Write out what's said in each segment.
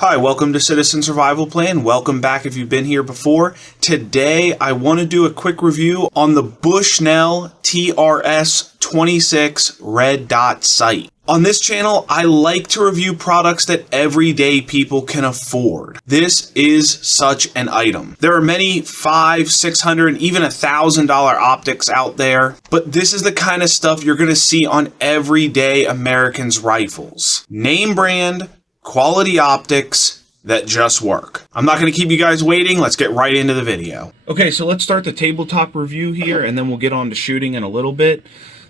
Hi, welcome to Citizen Survival Plan. Welcome back if you've been here before. Today, I want to do a quick review on the Bushnell TRS-26 Red Dot Sight. On this channel, I like to review products that everyday people can afford. This is such an item. There are many $500, $600, even $1,000 optics out there, but this is the kind of stuff you're going to see on everyday Americans' rifles. Name brand, quality optics that just work. I'm not going to keep you guys waiting. Let's get right into the video. Okay, so let's start the tabletop review here, and then we'll get on to shooting in a little bit.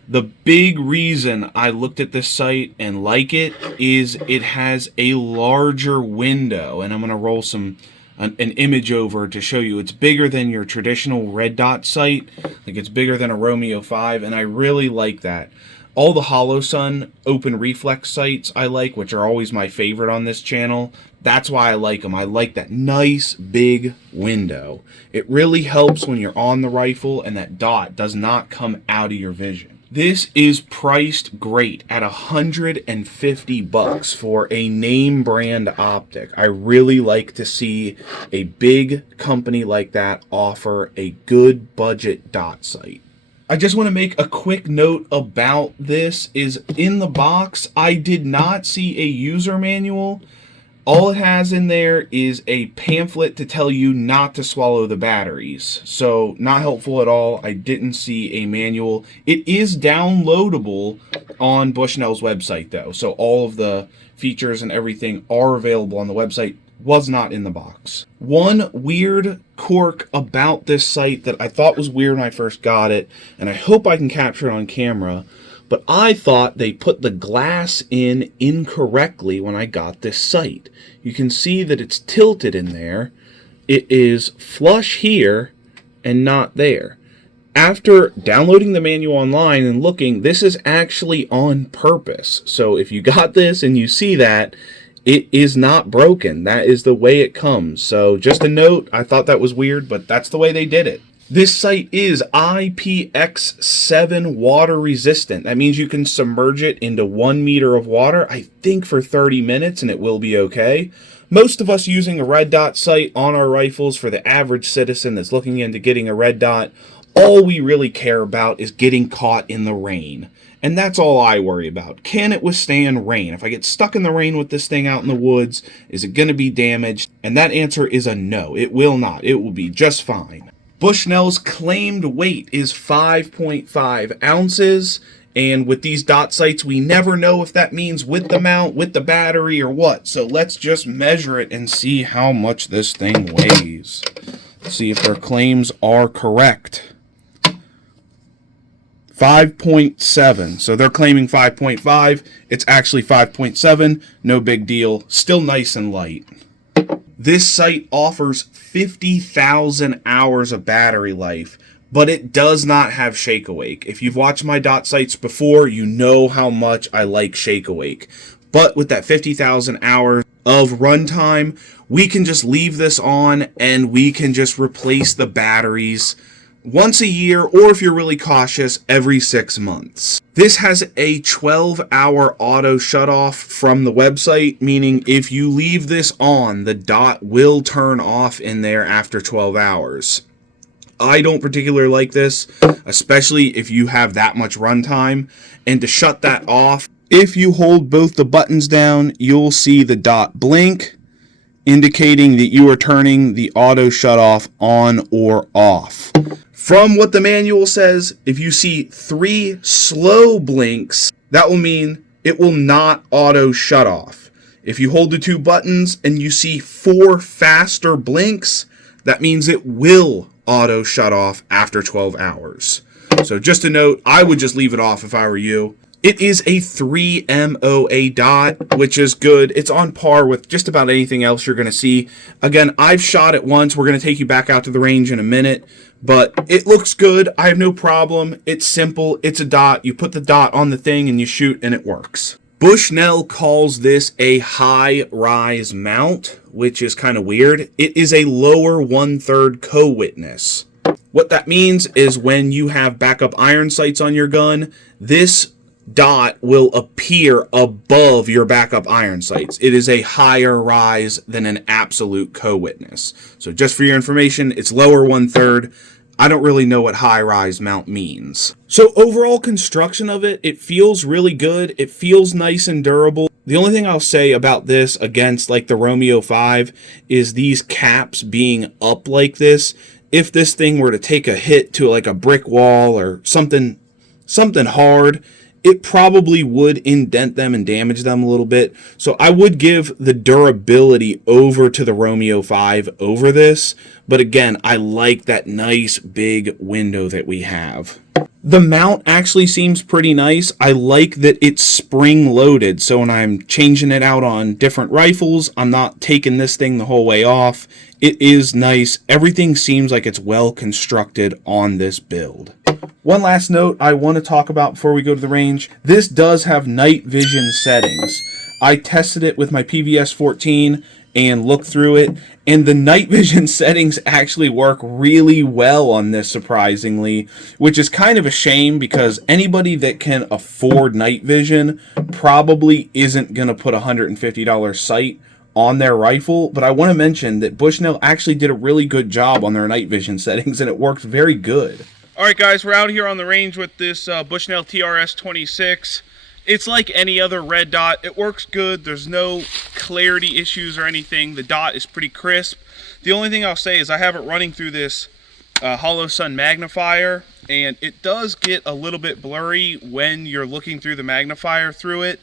The big reason I looked at this sight and like it is it has a larger window, and I'm going to roll an image over to show you. It's bigger than your traditional red dot sight. Like, it's bigger than a Romeo 5, and I really like that. All the Holosun open reflex sights I like, which are always my favorite on this channel. That's why I like them. I like that nice big window. It really helps when you're on the rifle and that dot does not come out of your vision. This is priced great at $150 for a name brand optic. I really like to see a big company like that offer a good budget dot sight. I just want to make a quick note about this is in the box, I did not see a user manual. All it has in there is a pamphlet to tell you not to swallow the batteries. So not helpful at all. I didn't see a manual. It is downloadable on Bushnell's website though. So all of the features and everything are available on the website. Was not in the box. One weird quirk about this sight that I thought was weird when I first got it, and I hope I can capture it on camera, but I thought they put the glass in incorrectly when I got this sight. You can see that it's tilted in there. It is flush here and not there. After downloading the manual online and looking, this is actually on purpose. So if you got this and you see that, it is not broken. That is the way it comes. So just a note, I thought that was weird, but that's the way they did it. This sight is IPX7 water resistant. That means you can submerge it into 1 meter of water, I think for 30 minutes, and it will be okay. Most of us using a red dot sight on our rifles, for the average citizen that's looking into getting a red dot, all we really care about is getting caught in the rain. And that's all I worry about. Can it withstand rain? If I get stuck in the rain with this thing out in the woods, is it going to be damaged? And that answer is a no. It will not. It will be just fine. Bushnell's claimed weight is 5.5 ounces. And with these dot sights, we never know if that means with the mount, with the battery, or what. So let's just measure it and see how much this thing weighs. Let's see if their claims are correct. 5.7. So they're claiming 5.5. It's actually 5.7. No big deal. Still nice and light. This sight offers 50,000 hours of battery life, but it does not have shake awake. If you've watched my dot sights before, you know how much I like shake awake. But with that 50,000 hours of runtime, we can just leave this on and we can just replace the batteries once a year, or if you're really cautious, every 6 months. This has a 12-hour auto shutoff from the website, meaning if you leave this on, the dot will turn off in there after 12 hours. I don't particularly like this, especially if you have that much runtime. And to shut that off, if you hold both the buttons down, you'll see the dot blink, indicating that you are turning the auto shutoff on or off. From what the manual says, if you see 3 slow blinks, that will mean it will not auto shut off. If you hold the 2 buttons and you see 4 faster blinks, that means it will auto shut off after 12 hours. So just a note, I would just leave it off if I were you. It is a 3 MOA dot, which is good. It's on par with just about anything else you're going to see. Again, I've shot it once. We're going to take you back out to the range in a minute. But it looks good. I have no problem. It's simple. It's a dot. You put the dot on the thing and you shoot and it works. Bushnell calls this a high-rise mount, which is kind of weird. It is a lower 1/3 co-witness. What that means is when you have backup iron sights on your gun, this dot will appear above your backup iron sights. It is a higher rise than an absolute co-witness. So just for your information, it's lower 1/3. I don't really know what high rise mount means. So overall construction of it, it feels really good. It feels nice and durable. The only thing I'll say about this against like the Romeo 5 is these caps being up like this. If this thing were to take a hit to like a brick wall or something hard, it probably would indent them and damage them a little bit. So I would give the durability over to the Romeo 5 over this. But again, I like that nice big window that we have. The mount actually seems pretty nice. I like that it's spring loaded. So when I'm changing it out on different rifles, I'm not taking this thing the whole way off. It is nice. Everything seems like it's well constructed on this build. One last note I want to talk about before we go to the range. This does have night vision settings. I tested it with my PVS 14 and looked through it, and the night vision settings actually work really well on this, surprisingly, which is kind of a shame because anybody that can afford night vision probably isn't going to put a $150 sight on their rifle. But I want to mention that Bushnell actually did a really good job on their night vision settings, and it worked very good. Alright guys, we're out here on the range with this Bushnell TRS-26. It's like any other red dot. It works good. There's no clarity issues or anything. The dot is pretty crisp. The only thing I'll say is I have it running through this Holosun magnifier, and it does get a little bit blurry when you're looking through the magnifier through it,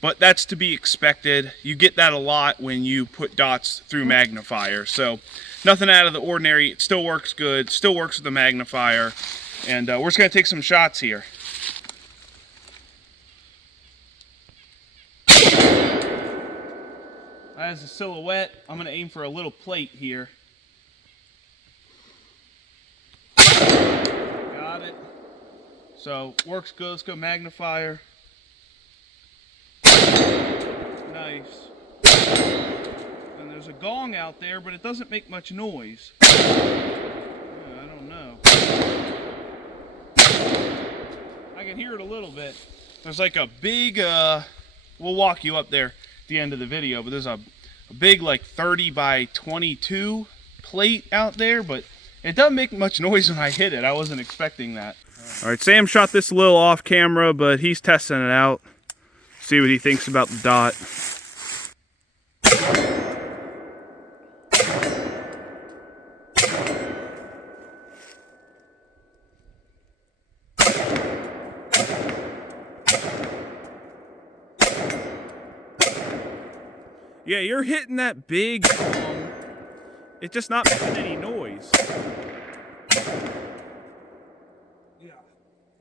but that's to be expected. You get that a lot when you put dots through magnifier, so nothing out of the ordinary. It still works good, still works with the magnifier, and we're just going to take some shots here. As a silhouette, I'm going to aim for a little plate here. Got it. So, works good. Let's go magnifier. Nice. And there's a gong out there, but it doesn't make much noise. I don't know. I can hear it a little bit. There's like a big, we'll walk you up there at the end of the video, but there's a big like 30 by 22 plate out there, but it doesn't make much noise when I hit it. I wasn't expecting that. All right, Sam shot this a little off camera, but he's testing it out. See what he thinks about the dot. Yeah, you're hitting that big gong. It's just not making any noise. Yeah.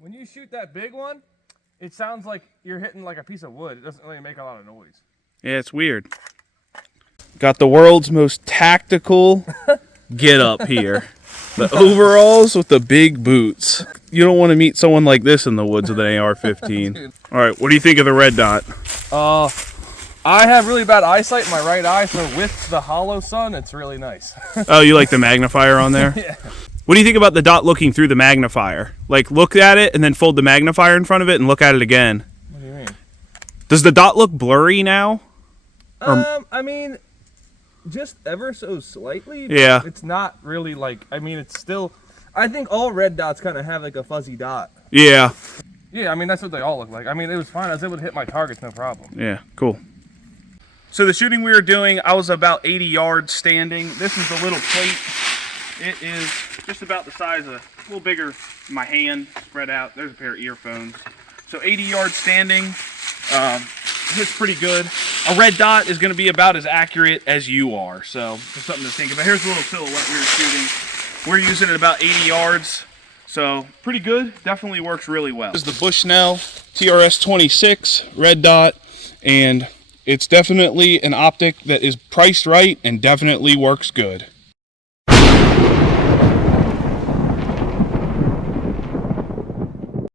When you shoot that big one, it sounds like you're hitting like a piece of wood. It doesn't really make a lot of noise. Yeah, it's weird. Got the world's most tactical get up here. The overalls with the big boots. You don't want to meet someone like this in the woods with an AR-15. All right, what do you think of the red dot? I have really bad eyesight in my right eye, so with the Holosun, it's really nice. Oh, you like the magnifier on there? Yeah. What do you think about the dot looking through the magnifier? Like, look at it and then fold the magnifier in front of it and look at it again. What do you mean? Does the dot look blurry now? I mean, just ever so slightly. Yeah. It's not really like, I mean, it's still, I think all red dots kind of have like a fuzzy dot. Yeah. Yeah, I mean, that's what they all look like. I mean, it was fine. I was able to hit my targets, no problem. Yeah, cool. So the shooting we were doing, I was about 80 yards standing. This is the little plate. It is just about the size of, a little bigger than my hand, spread out. There's a pair of earphones. So 80 yards standing, hits pretty good. A red dot is going to be about as accurate as you are, so just something to think about. Here's a little silhouette we were shooting. We're using it about 80 yards, so pretty good. Definitely works really well. This is the Bushnell TRS-26 Red Dot, and it's definitely an optic that is priced right and definitely works good.